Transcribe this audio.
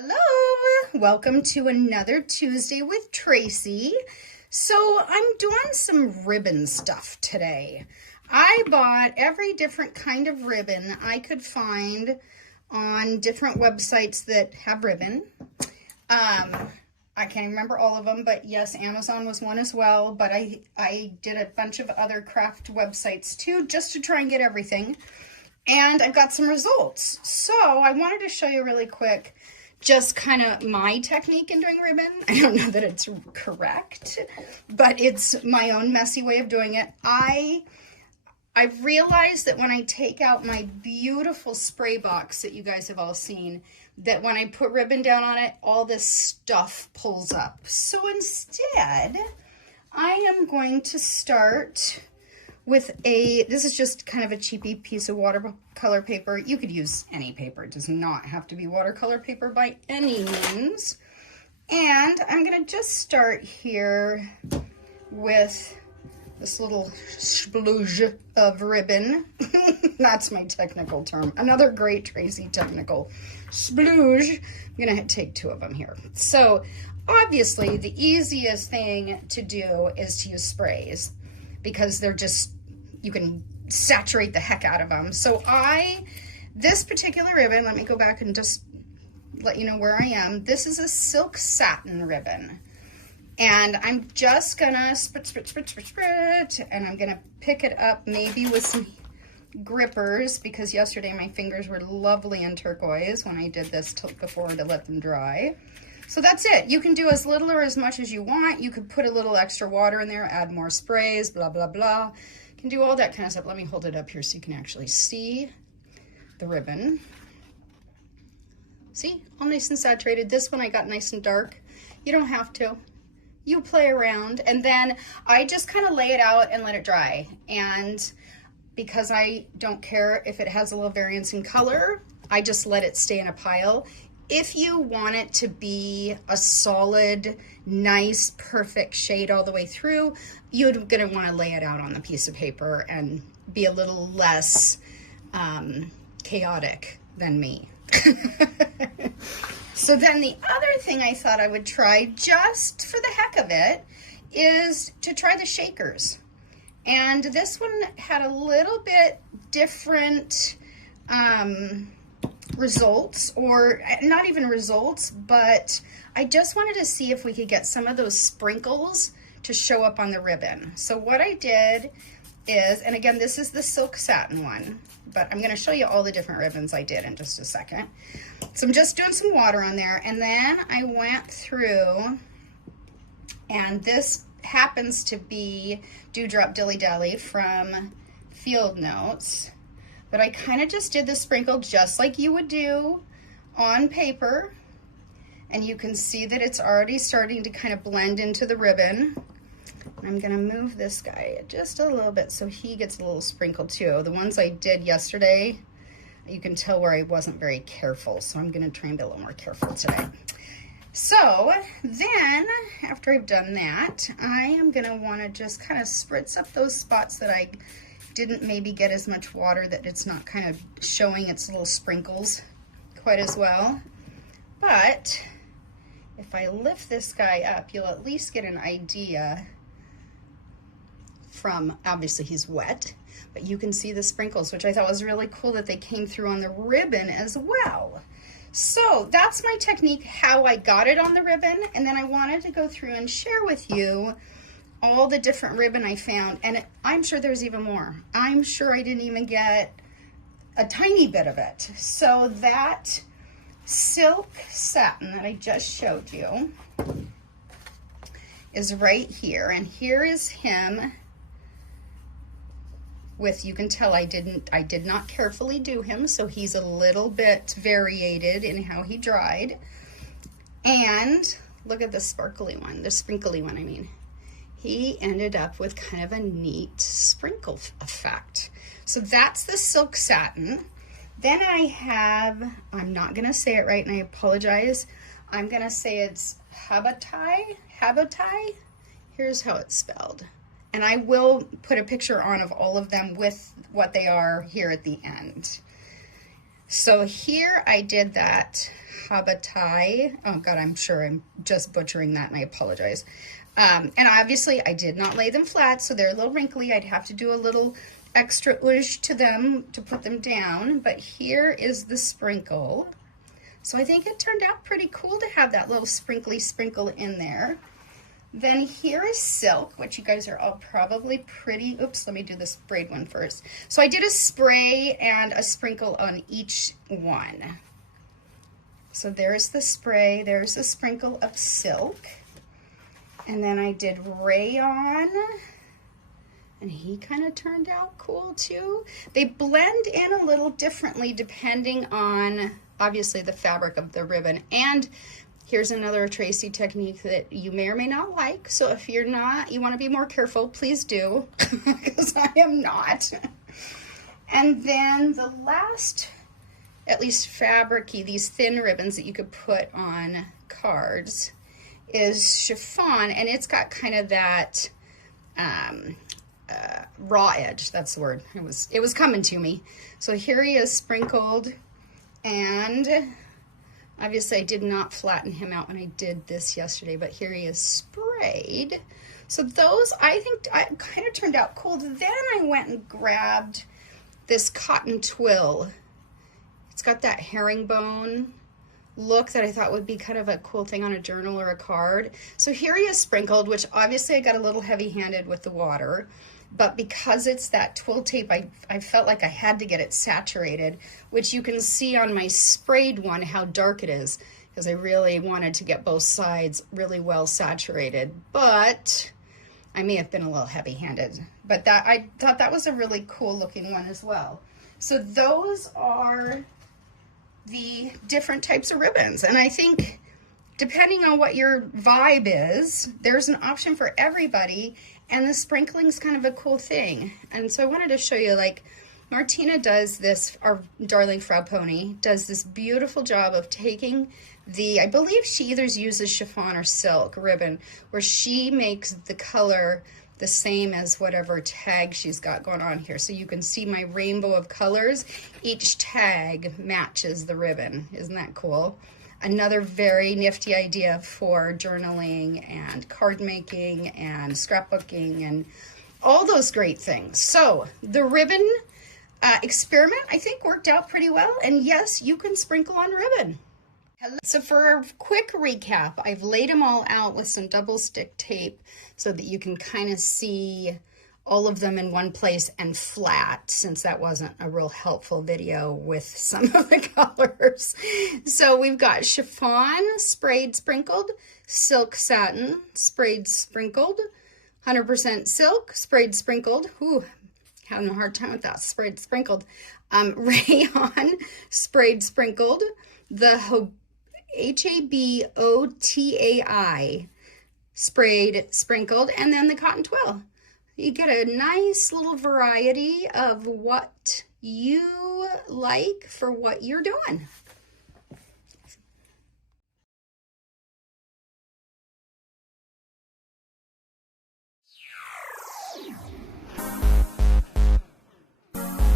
Hello, welcome to another Tuesday with Tracey. So I'm doing some ribbon stuff today. I bought every different kind of ribbon I could find on different websites that have ribbon. I can't remember all of them, but yes, Amazon was one as well. But I did a bunch of other craft websites too, just to try and get everything. And I've got some results. So I wanted to show you really quick just kind of my technique in doing ribbon. I don't know that it's correct, but it's my own messy way of doing it. I've realized that when I take out my beautiful spray box that you guys have all seen, that when I put ribbon down on it, all this stuff pulls up. So instead, I am going to start with this is just kind of a cheapy piece of watercolor paper. You could use any paper. It does not have to be watercolor paper by any means. And I'm gonna just start here with this little splooge of ribbon. That's my technical term. Another great Tracey technical splooge. I'm gonna take two of them here. So obviously the easiest thing to do is to use sprays because they're just, you can saturate the heck out of them. So this particular ribbon, let me go back and just let you know where I am. This is a silk satin ribbon. And I'm just gonna sprit, and I'm gonna pick it up maybe with some grippers because yesterday my fingers were lovely and turquoise when I did this before to let them dry. So that's it. You can do as little or as much as you want. You could put a little extra water in there, add more sprays, blah, blah, blah. You can do all that kind of stuff. Let me hold it up here so you can actually see the ribbon. See, all nice and saturated. This one I got nice and dark. You don't have to. You play around, and then I just kind of lay it out and let it dry. And because I don't care if it has a little variance in color, I just let it stay in a pile. If you want it to be a solid, nice, perfect shade all the way through, you're gonna wanna lay it out on the piece of paper and be a little less chaotic than me. So then the other thing I thought I would try, just for the heck of it, is to try the shakers. And this one had a little bit different results, or not even results, but I just wanted to see if we could get some of those sprinkles to show up on the ribbon. So what I did is, and again, this is the silk satin one, but I'm going to show you all the different ribbons I did in just a second. So I'm just doing some water on there, and then I went through, and this happens to be Dewdrop Dilly from Field Notes, but I kind of just did the sprinkle just like you would do on paper, and you can see that it's already starting to kind of blend into the ribbon. I'm gonna move this guy just a little bit so he gets a little sprinkle too. The ones I did yesterday, you can tell where I wasn't very careful, so I'm gonna try and be a little more careful today. So then, after I've done that, I am gonna wanna just kind of spritz up those spots that I didn't maybe get as much water, that it's not kind of showing its little sprinkles quite as well. But if I lift this guy up, you'll at least get an idea from, obviously he's wet, but you can see the sprinkles, which I thought was really cool that they came through on the ribbon as well. So that's my technique, how I got it on the ribbon. And then I wanted to go through and share with you all the different ribbon I found. And I'm sure there's even more. I'm sure I didn't even get a tiny bit of it. So that silk satin that I just showed you is right here. And here is him with, you can tell I did not carefully do him, so he's a little bit variated in how he dried. And look at the sparkly one, the sprinkly one, I mean. He ended up with kind of a neat sprinkle effect. So that's the silk satin. Then I have, I'm not gonna say it right and I apologize. I'm gonna say it's Habotai. Here's how it's spelled. And I will put a picture on of all of them with what they are here at the end. So here I did that Habotai. Oh God, I'm sure I'm just butchering that and I apologize. And obviously I did not lay them flat, so they're a little wrinkly. I'd have to do a little extra oosh to them to put them down. But here is the sprinkle. So I think it turned out pretty cool to have that little sprinkly sprinkle in there. Then here is silk, which you guys are all probably pretty, oops, let me do the sprayed one first. So I did a spray and a sprinkle on each one. So there's the spray, there's a sprinkle of silk. And then I did Rayon, and he kind of turned out cool too. They blend in a little differently depending on, obviously, the fabric of the ribbon. And here's another Tracey technique that you may or may not like. So if you're not, you want to be more careful, please do, because I am not. And then the last, at least fabric-y, these thin ribbons that you could put on cards is chiffon, and it's got kind of that raw edge. That's the word. It was coming to me. So here he is sprinkled, and obviously I did not flatten him out when I did this yesterday, but here he is sprayed. So those, I think, kind of turned out cool. Then I went and grabbed this cotton twill. It's got that herringbone look that I thought would be kind of a cool thing on a journal or a card. So here he is sprinkled, which obviously I got a little heavy-handed with the water, but because it's that twill tape, I felt like I had to get it saturated, which you can see on my sprayed one how dark it is, because I really wanted to get both sides really well saturated, but I may have been a little heavy-handed. But that, I thought that was a really cool looking one as well. So those are the different types of ribbons, and I think depending on what your vibe is, there's an option for everybody, and the sprinkling's kind of a cool thing. And so I wanted to show you, like, Martina does this, our darling Frau Pony does this beautiful job of taking the, I believe she either uses chiffon or silk ribbon, where she makes the color the same as whatever tag she's got going on here. So you can see my rainbow of colors. Each tag matches the ribbon. Isn't that cool? Another very nifty idea for journaling and card making and scrapbooking and all those great things. So the ribbon experiment, I think, worked out pretty well. And yes, you can sprinkle on ribbon. So for a quick recap, I've laid them all out with some double stick tape so that you can kind of see all of them in one place and flat, since that wasn't a real helpful video with some of the colors. So we've got chiffon, sprayed, sprinkled, silk satin, sprayed, sprinkled, 100% silk, sprayed, sprinkled. Ooh, having a hard time with that, sprayed, sprinkled. Rayon, sprayed, sprinkled. The Habotai, sprayed, sprinkled, and then the cotton twill. You get a nice little variety of what you like for what you're doing.